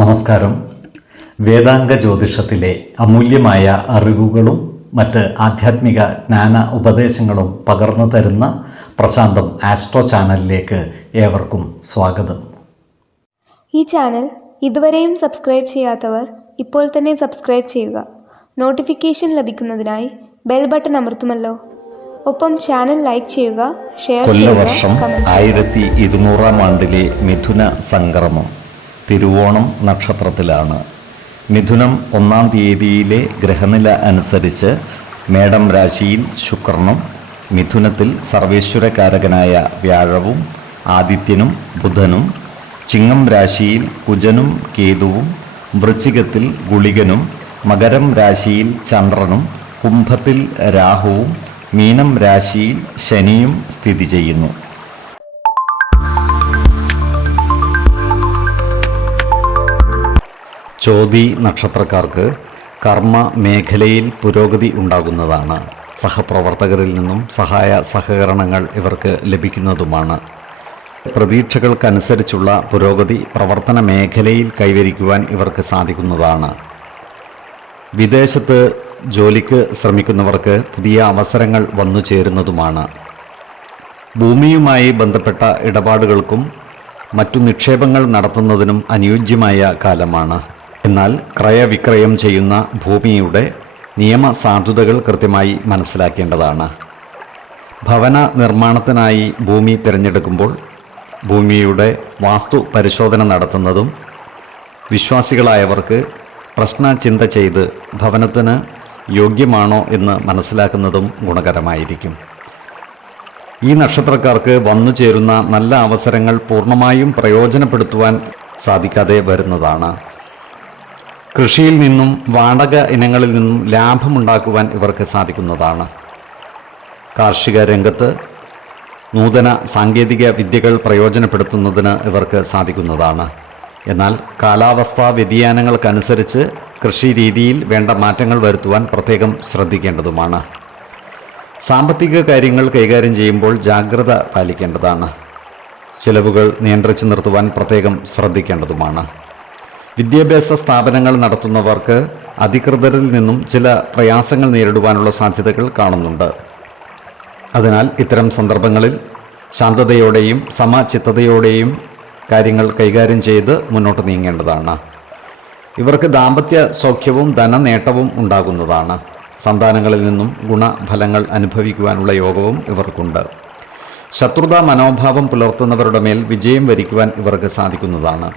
നമസ്കാരം. വേദാംഗ ജ്യോതിഷത്തിലെ അമൂല്യമായ അറിവുകളും മറ്റ് ആധ്യാത്മിക ജ്ഞാന ഉപദേശങ്ങളും പകർന്നു തരുന്ന പ്രശാന്തം ആസ്ട്രോ ചാനലിലേക്ക് ഏവർക്കും സ്വാഗതം. ഈ ചാനൽ ഇതുവരെയും സബ്സ്ക്രൈബ് ചെയ്യാത്തവർ ഇപ്പോൾ തന്നെ സബ്സ്ക്രൈബ് ചെയ്യുക. നോട്ടിഫിക്കേഷൻ ലഭിക്കുന്നതിനായി ബെൽ ബട്ടൺ അമർത്തുമല്ലോ. ഒപ്പം ചാനൽ ലൈക്ക് ചെയ്യുക, ഷെയർ ചെയ്യുക. കൊല്ലവർഷം 1200 ആണ്ടിലെ മിഥുന സംക്രമം തിരുവോണം നക്ഷത്രത്തിലാണ്. മിഥുനം 1-ാം തീയതിയിലെ ഗ്രഹനില അനുസരിച്ച് മേടം രാശിയിൽ ശുക്രനും, മിഥുനത്തിൽ സർവേശ്വരകാരകനായ വ്യാഴവും ആദിത്യനും ബുധനും, ചിങ്ങം രാശിയിൽ കുജനും കേതുവും, വൃശ്ചികത്തിൽ ഗുളികനും, മകരം രാശിയിൽ ചന്ദ്രനും, കുംഭത്തിൽ രാഹുവും, മീനം രാശിയിൽ ശനിയും സ്ഥിതി ചെയ്യുന്നു. ചോതി നക്ഷത്രക്കാർക്ക് കർമ്മ മേഖലയിൽ പുരോഗതി ഉണ്ടാകുന്നതാണ്. സഹപ്രവർത്തകരിൽ നിന്നും സഹായ സഹകരണങ്ങൾ ഇവർക്ക് ലഭിക്കുന്നതുമാണ്. പ്രതീക്ഷകൾക്കനുസരിച്ചുള്ള പുരോഗതി പ്രവർത്തന മേഖലയിൽ കൈവരിക്കുവാൻ ഇവർക്ക് സാധിക്കുന്നതാണ്. വിദേശത്ത് ജോലിക്ക് ശ്രമിക്കുന്നവർക്ക് പുതിയ അവസരങ്ങൾ വന്നു ചേരുന്നതുമാണ്. ഭൂമിയുമായി ബന്ധപ്പെട്ട ഇടപാടുകൾക്കും മറ്റു നിക്ഷേപങ്ങൾ നടത്തുന്നതിനും അനുയോജ്യമായ കാലമാണ്. എന്നാൽ ക്രയവിക്രയം ചെയ്യുന്ന ഭൂമിയുടെ നിയമസാധുതകൾ കൃത്യമായി മനസ്സിലാക്കേണ്ടതാണ്. ഭവന നിർമ്മാണത്തിനായി ഭൂമി തിരഞ്ഞെടുക്കുമ്പോൾ ഭൂമിയുടെ വാസ്തു പരിശോധന നടത്തുന്നതും വിശ്വാസികളായവർക്ക് പ്രശ്നചിന്ത ചെയ്ത് ഭവനത്തിന് യോഗ്യമാണോ എന്ന് മനസ്സിലാക്കുന്നതും ഗുണകരമായിരിക്കും. ഈ നക്ഷത്രക്കാർക്ക് വന്നു ചേരുന്ന നല്ല അവസരങ്ങൾ പൂർണ്ണമായും പ്രയോജനപ്പെടുത്തുവാൻ സാധിക്കാതെ വരുന്നതാണ്. കൃഷിയിൽ നിന്നും വാടക ഇനങ്ങളിൽ നിന്നും ലാഭമുണ്ടാക്കുവാൻ ഇവർക്ക് സാധിക്കുന്നതാണ്. കാർഷിക രംഗത്ത് നൂതന സാങ്കേതിക വിദ്യകൾ പ്രയോജനപ്പെടുത്തുന്നതിന് ഇവർക്ക് സാധിക്കുന്നതാണ്. എന്നാൽ കാലാവസ്ഥാ വ്യതിയാനങ്ങൾക്കനുസരിച്ച് കൃഷി രീതിയിൽ വേണ്ട മാറ്റങ്ങൾ വരുത്തുവാൻ പ്രത്യേകം ശ്രദ്ധിക്കേണ്ടതുമാണ്. സാമ്പത്തിക കാര്യങ്ങൾ കൈകാര്യം ചെയ്യുമ്പോൾ ജാഗ്രത പാലിക്കേണ്ടതാണ്. ചെലവുകൾ നിയന്ത്രിച്ചു നിർത്തുവാൻ പ്രത്യേകം ശ്രദ്ധിക്കേണ്ടതുമാണ്. വിദ്യാഭ്യാസ സ്ഥാപനങ്ങൾ നടത്തുന്നവർക്ക് അധികൃതരിൽ നിന്നും ചില പ്രയാസങ്ങൾ നേരിടുവാനുള്ള സാധ്യതകൾ കാണുന്നുണ്ട്. അതിനാൽ ഇത്തരം സന്ദർഭങ്ങളിൽ ശാന്തതയോടെയും സമചിത്തതയോടെയും കാര്യങ്ങൾ കൈകാര്യം ചെയ്ത് മുന്നോട്ട് നീങ്ങേണ്ടതാണ്. ഇവർക്ക് ദാമ്പത്യ സൗഖ്യവും ധനനേട്ടവും ഉണ്ടാകുന്നതാണ്. സന്താനങ്ങളിൽ നിന്നും ഗുണഫലങ്ങൾ അനുഭവിക്കുവാനുള്ള യോഗവും ഇവർക്കുണ്ട്. ശത്രുതാ മനോഭാവം പുലർത്തുന്നവരുടെ മേൽ വിജയം വരിക്കുവാൻ ഇവർക്ക് സാധിക്കുന്നതാണ്.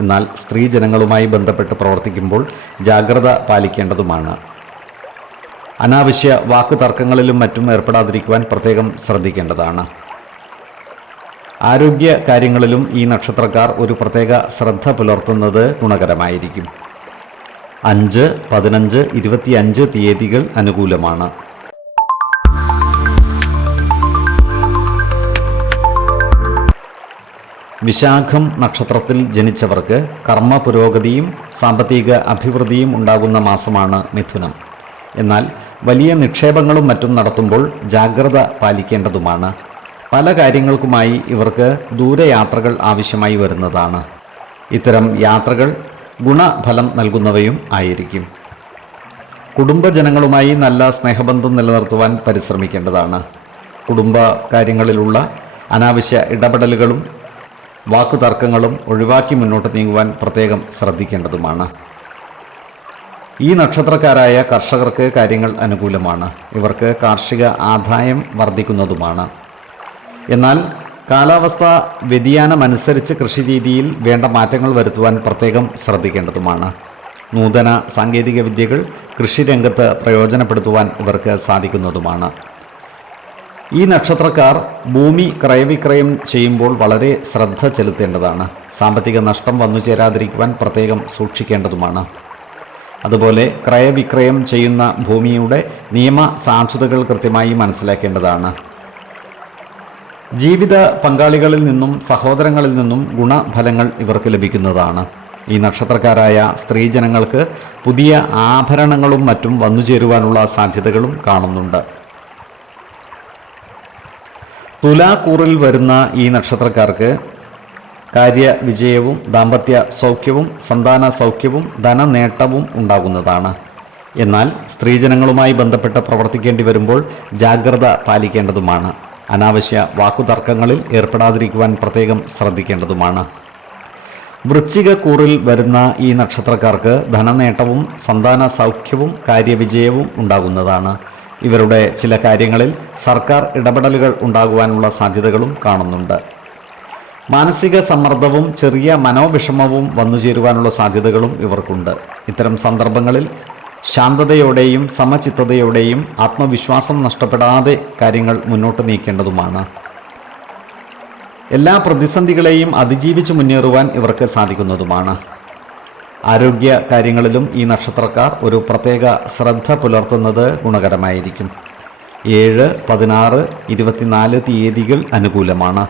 എന്നാൽ സ്ത്രീജനങ്ങളുമായി ബന്ധപ്പെട്ട് പ്രവർത്തിക്കുമ്പോൾ ജാഗ്രത പാലിക്കേണ്ടതുമാണ്. അനാവശ്യ വാക്കുതർക്കങ്ങളിലും മറ്റും ഏർപ്പെടാതിരിക്കുവാൻ പ്രത്യേകം ശ്രദ്ധിക്കേണ്ടതാണ്. ആരോഗ്യ കാര്യങ്ങളിലും ഈ നക്ഷത്രക്കാർ ഒരു പ്രത്യേക ശ്രദ്ധ പുലർത്തുന്നത് ഗുണകരമായിരിക്കും. 5, 15, 25 തീയതികൾ അനുകൂലമാണ്. വിശാഖം നക്ഷത്രത്തിൽ ജനിച്ചവർക്ക് കർമ്മ പുരോഗതിയും സാമ്പത്തിക അഭിവൃദ്ധിയും ഉണ്ടാകുന്ന മാസമാണ് മിഥുനം. എന്നാൽ വലിയ നിക്ഷേപങ്ങളും മറ്റും നടത്തുമ്പോൾ ജാഗ്രത പാലിക്കേണ്ടതുമാണ്. പല കാര്യങ്ങൾക്കുമായി ഇവർക്ക് ദൂരയാത്രകൾ ആവശ്യമായി വരുന്നതാണ്. ഇത്തരം യാത്രകൾ ഗുണഫലം നൽകുന്നവയും ആയിരിക്കും. കുടുംബജനങ്ങളുമായി നല്ല സ്നേഹബന്ധം നിലനിർത്തുവാൻ പരിശ്രമിക്കേണ്ടതാണ്. കുടുംബ കാര്യങ്ങളിലുള്ള അനാവശ്യ ഇടപെടലുകളും വാക്കുതർക്കങ്ങളും ഒഴിവാക്കി മുന്നോട്ട് നീങ്ങുവാൻ പ്രത്യേകം ശ്രദ്ധിക്കേണ്ടതുമാണ്. ഈ നക്ഷത്രക്കാരായ കർഷകർക്ക് കാര്യങ്ങൾ അനുകൂലമാണ്. ഇവർക്ക് കാർഷിക ആദായം വർദ്ധിക്കുന്നതുമാണ്. എന്നാൽ കാലാവസ്ഥാ വ്യതിയാനമനുസരിച്ച് കൃഷിരീതിയിൽ വേണ്ട മാറ്റങ്ങൾ വരുത്തുവാൻ പ്രത്യേകം ശ്രദ്ധിക്കേണ്ടതുമാണ്. നൂതന സാങ്കേതിക വിദ്യകൾ കൃഷിരംഗത്ത് പ്രയോജനപ്പെടുത്തുവാൻ ഇവർക്ക് സാധിക്കുന്നതുമാണ്. ഈ നക്ഷത്രക്കാർ ഭൂമി ക്രയവിക്രയം ചെയ്യുമ്പോൾ വളരെ ശ്രദ്ധ ചെലുത്തേണ്ടതാണ്. സാമ്പത്തിക നഷ്ടം വന്നു ചേരാതിരിക്കുവാൻ പ്രത്യേകം സൂക്ഷിക്കേണ്ടതുമാണ്. അതുപോലെ ക്രയവിക്രയം ചെയ്യുന്ന ഭൂമിയുടെ നിയമ സാധുതകൾ കൃത്യമായി മനസ്സിലാക്കേണ്ടതാണ്. ജീവിത പങ്കാളികളിൽ നിന്നും സഹോദരങ്ങളിൽ നിന്നും ഗുണഫലങ്ങൾ ഇവർക്ക് ലഭിക്കുന്നതാണ്. ഈ നക്ഷത്രക്കാരായ സ്ത്രീജനങ്ങൾക്ക് പുതിയ ആഭരണങ്ങളും മറ്റും വന്നുചേരുവാനുള്ള സാധ്യതകളും കാണുന്നുണ്ട്. തുലാക്കൂറിൽ വരുന്ന ഈ നക്ഷത്രക്കാർക്ക് കാര്യവിജയവും ദാമ്പത്യ സൗഖ്യവും സന്താന സൗഖ്യവും ധനനേട്ടവും ഉണ്ടാകുന്നതാണ്. എന്നാൽ സ്ത്രീജനങ്ങളുമായി ബന്ധപ്പെട്ട് പ്രവർത്തിക്കേണ്ടി വരുമ്പോൾ ജാഗ്രത പാലിക്കേണ്ടതുമാണ്. അനാവശ്യ വാക്കുതർക്കങ്ങളിൽ ഏർപ്പെടാതിരിക്കുവാൻ പ്രത്യേകം ശ്രദ്ധിക്കേണ്ടതുമാണ്. വൃശ്ചികക്കൂറിൽ വരുന്ന ഈ നക്ഷത്രക്കാർക്ക് ധനനേട്ടവും സന്താന സൗഖ്യവും കാര്യവിജയവും ഉണ്ടാകുന്നതാണ്. ഇവരുടെ ചില കാര്യങ്ങളിൽ സർക്കാർ ഇടപെടലുകൾ ഉണ്ടാകുവാനുള്ള സാധ്യതകളും കാണുന്നുണ്ട്. മാനസിക സമ്മർദ്ദവും ചെറിയ മനോവിഷമവും വന്നുചേരുവാനുള്ള സാധ്യതകളും ഇവർക്കുണ്ട്. ഇത്തരം സന്ദർഭങ്ങളിൽ ശാന്തതയോടെയും സമചിത്തതയോടെയും ആത്മവിശ്വാസം നഷ്ടപ്പെടാതെ കാര്യങ്ങൾ മുന്നോട്ട് നീക്കേണ്ടതുമാണ്. എല്ലാ പ്രതിസന്ധികളെയും അതിജീവിച്ച് മുന്നേറുവാൻ ഇവർക്ക് സാധിക്കുന്നതുമാണ്. ആരോഗ്യ കാര്യങ്ങളിലും ഈ നക്ഷത്രക്കാർ ഒരു പ്രത്യേക ശ്രദ്ധ പുലർത്തുന്നത് ഗുണകരമായിരിക്കും. 7, 16, 24 തീയതികൾ അനുകൂലമാണ്.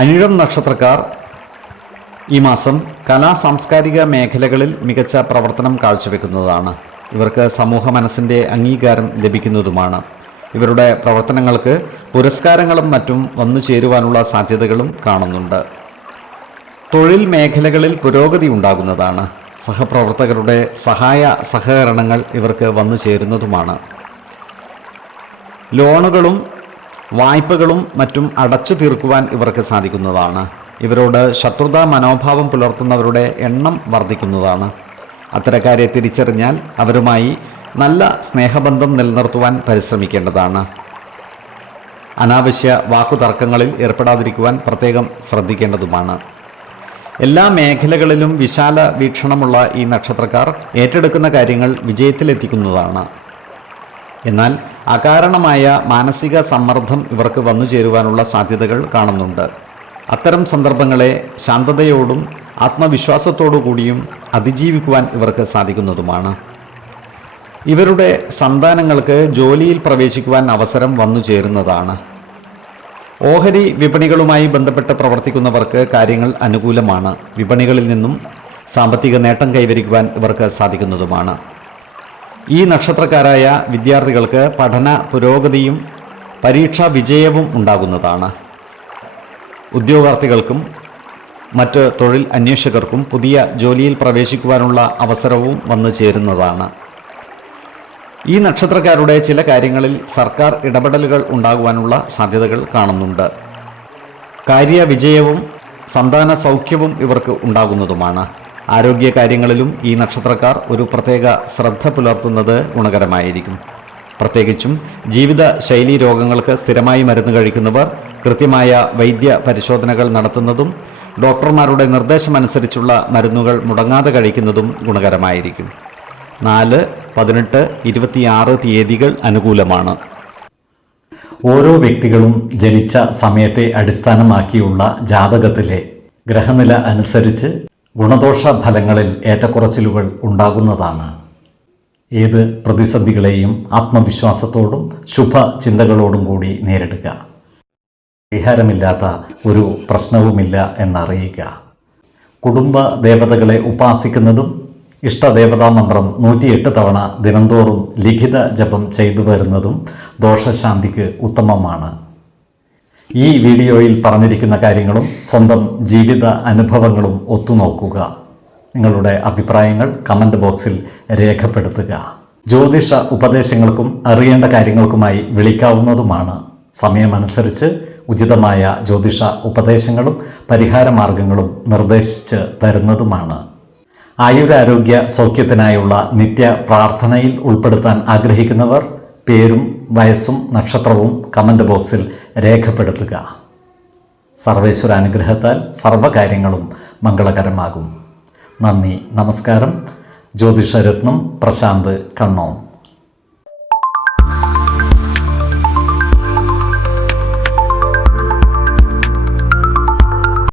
അനിഴം നക്ഷത്രക്കാർ ഈ മാസം കലാ സാംസ്കാരിക മേഖലകളിൽ മികച്ച പ്രവർത്തനം കാഴ്ചവെക്കുന്നതാണ്. ഇവർക്ക് സമൂഹ മനസ്സിൻ്റെ അംഗീകാരം ലഭിക്കുന്നതുമാണ്. ഇവരുടെ പ്രവർത്തനങ്ങൾക്ക് പുരസ്കാരങ്ങളും മറ്റും വന്നു ചേരുവാനുള്ള സാധ്യതകളും കാണുന്നുണ്ട്. തൊഴിൽ മേഖലകളിൽ പുരോഗതി ഉണ്ടാകുന്നതാണ്. സഹപ്രവർത്തകരുടെ സഹായ സഹകരണങ്ങൾ ഇവർക്ക് വന്നു ചേരുന്നതുമാണ്. ലോണുകളും വായ്പകളും മറ്റും അടച്ചു തീർക്കുവാൻ ഇവർക്ക് സാധിക്കുന്നതാണ്. ഇവരോട് ശത്രുതാ മനോഭാവം പുലർത്തുന്നവരുടെ എണ്ണം വർദ്ധിക്കുന്നതാണ്. അത്തരക്കാരെ തിരിച്ചറിഞ്ഞാൽ അവരുമായി നല്ല സ്നേഹബന്ധം നിലനിർത്തുവാൻ പരിശ്രമിക്കേണ്ടതാണ്. അനാവശ്യ വാക്കുതർക്കങ്ങളിൽ ഏർപ്പെടാതിരിക്കുവാൻ പ്രത്യേകം ശ്രദ്ധിക്കേണ്ടതുമാണ്. എല്ലാ മേഖലകളിലും വിശാല വീക്ഷണമുള്ള ഈ നക്ഷത്രക്കാർ ഏറ്റെടുക്കുന്ന കാര്യങ്ങൾ വിജയത്തിലെത്തിക്കുന്നതാണ്. എന്നാൽ അകാരണമായ മാനസിക സമ്മർദ്ദം ഇവർക്ക് വന്നു ചേരുവാനുള്ള സാധ്യതകൾ കാണുന്നുണ്ട്. അത്തരം സന്ദർഭങ്ങളെ ശാന്തതയോടും ആത്മവിശ്വാസത്തോടു കൂടിയും അതിജീവിക്കുവാൻ ഇവർക്ക് സാധിക്കുന്നതുമാണ്. ഇവരുടെ സന്താനങ്ങൾക്ക് ജോലിയിൽ പ്രവേശിക്കുവാൻ അവസരം വന്നു ചേരുന്നതാണ്. ഓഹരി വിപണികളുമായി ബന്ധപ്പെട്ട് പ്രവർത്തിക്കുന്നവർക്ക് കാര്യങ്ങൾ അനുകൂലമാണ്. വിപണികളിൽ നിന്നും സാമ്പത്തിക നേട്ടം കൈവരിക്കുവാൻ ഇവർക്ക് സാധിക്കുന്നതുമാണ്. ഈ നക്ഷത്രക്കാരായ വിദ്യാർത്ഥികൾക്ക് പഠന പുരോഗതിയും പരീക്ഷാ വിജയവും ഉണ്ടാകുന്നതാണ്. ഉദ്യോഗാർത്ഥികൾക്കും മറ്റ് തൊഴിൽ അന്വേഷകർക്കും പുതിയ ജോലിയിൽ പ്രവേശിക്കുവാനുള്ള അവസരവും വന്നു ചേരുന്നതാണ്. ഈ നക്ഷത്രക്കാരുടെ ചില കാര്യങ്ങളിൽ സർക്കാർ ഇടപെടലുകൾ ഉണ്ടാകുവാനുള്ള സാധ്യതകൾ കാണുന്നുണ്ട്. കാര്യവിജയവും സന്താന സൗഖ്യവും ഇവർക്ക് ഉണ്ടാകുന്നതുമാണ്. ആരോഗ്യ കാര്യങ്ങളിലും ഈ നക്ഷത്രക്കാർ ഒരു പ്രത്യേക ശ്രദ്ധ പുലർത്തുന്നത് ഗുണകരമായിരിക്കും. പ്രത്യേകിച്ചും ജീവിത ശൈലീ രോഗങ്ങൾക്ക് സ്ഥിരമായി മരുന്ന് കഴിക്കുന്നവർ കൃത്യമായ വൈദ്യ പരിശോധനകൾ നടത്തുന്നതും ഡോക്ടർമാരുടെ നിർദ്ദേശമനുസരിച്ചുള്ള മരുന്നുകൾ മുടങ്ങാതെ കഴിക്കുന്നതും ഗുണകരമായിരിക്കും. 4, 18, 26 തീയതികൾ അനുകൂലമാണ്. ഓരോ വ്യക്തികളും ജനിച്ച സമയത്തെ അടിസ്ഥാനമാക്കിയുള്ള ജാതകത്തിലെ ഗ്രഹനില അനുസരിച്ച് ഗുണദോഷ ഫലങ്ങളിൽ ഏറ്റക്കുറച്ചിലുകൾ ഉണ്ടാകുന്നതാണ്. ഏത് പ്രതിസന്ധികളെയും ആത്മവിശ്വാസത്തോടും ശുഭചിന്തകളോടും കൂടി നേരിടുക. പരിഹാരമില്ലാത്ത ഒരു പ്രശ്നവുമില്ല എന്നറിയുക. കുടുംബ ദേവതകളെ ഉപാസിക്കുന്നതും ഇഷ്ടദേവതാ മന്ത്രം 108 തവണ ദിനംതോറും ലിഖിത ജപം ചെയ്തു വരുന്നതും ദോഷശാന്തിക്ക് ഉത്തമമാണ്. ഈ വീഡിയോയിൽ പറഞ്ഞിരിക്കുന്ന കാര്യങ്ങളും സ്വന്തം ജീവിത അനുഭവങ്ങളും ഒത്തുനോക്കുക. നിങ്ങളുടെ അഭിപ്രായങ്ങൾ കമൻറ്റ് ബോക്സിൽ രേഖപ്പെടുത്തുക. ജ്യോതിഷ ഉപദേശങ്ങൾക്കും അറിയേണ്ട കാര്യങ്ങൾക്കുമായി വിളിക്കാവുന്നതുമാണ്. സമയമനുസരിച്ച് ഉചിതമായ ജ്യോതിഷ ഉപദേശങ്ങളും പരിഹാരമാർഗങ്ങളും നിർദ്ദേശിച്ച് തരുന്നതുമാണ്. ആയുരാരോഗ്യ സൗഖ്യത്തിനായുള്ള നിത്യ പ്രാർത്ഥനയിൽ ഉൾപ്പെടുത്താൻ ആഗ്രഹിക്കുന്നവർ പേരും വയസ്സും നക്ഷത്രവും കമൻറ്റ് ബോക്സിൽ രേഖപ്പെടുത്തുക. സർവേശ്വരാനുഗ്രഹത്താൽ സർവ്വകാര്യങ്ങളും മംഗളകരമാകും. നന്ദി, നമസ്കാരം. ജ്യോതിഷരത്നം പ്രശാന്ത് കണ്ണോം.